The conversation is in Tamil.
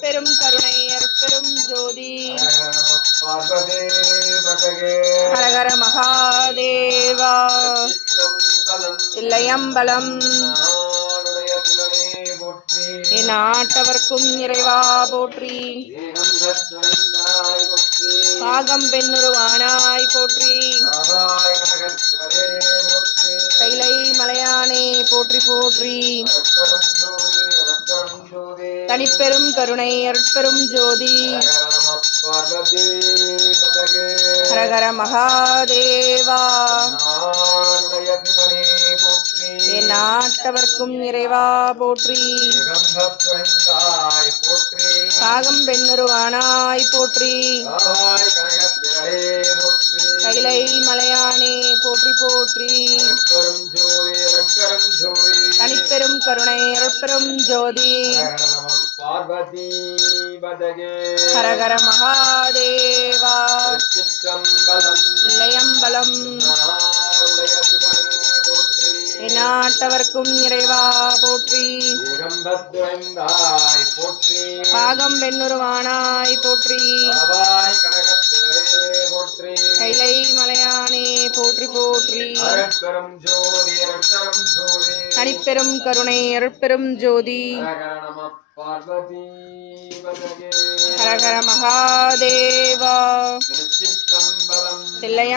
அருட்பெரும் கருணை அருட்பெரும் ஜோதி ஹரஹர மகாதேவா இல்லையம்பலம் என் ஆட்டவர்க்கும் இறைவா போற்றி பாகம் பெண்ணுருவானாய் போற்றி கைலை மலையானே போற்றி போற்றி தனிப்பெரும் கருணை அருட்பெரும் ஜோதி ஹரஹர மகாதேவா என் நாட்டவர்க்கும் இறைவா போற்றி பாகம் பெண்ணுருவானாய் போற்றி கைலை மலையானே போற்றி போற்றி தனிப்பெரும் கருணை அருட்பெரும் ஜோதி ஹரஹர மகாதேவா இல்லையம்பலம் எந்நாட்டவர்க்கும் இறைவா போற்றி பாகம் பெண்ணுருவானாய் போற்றி கைலை மலையானே போற்றி போற்றி தனிப்பெரும் கருணை அருட்பெரும் ஜோதி ஹரஹர மகாதேவா தில்லையம்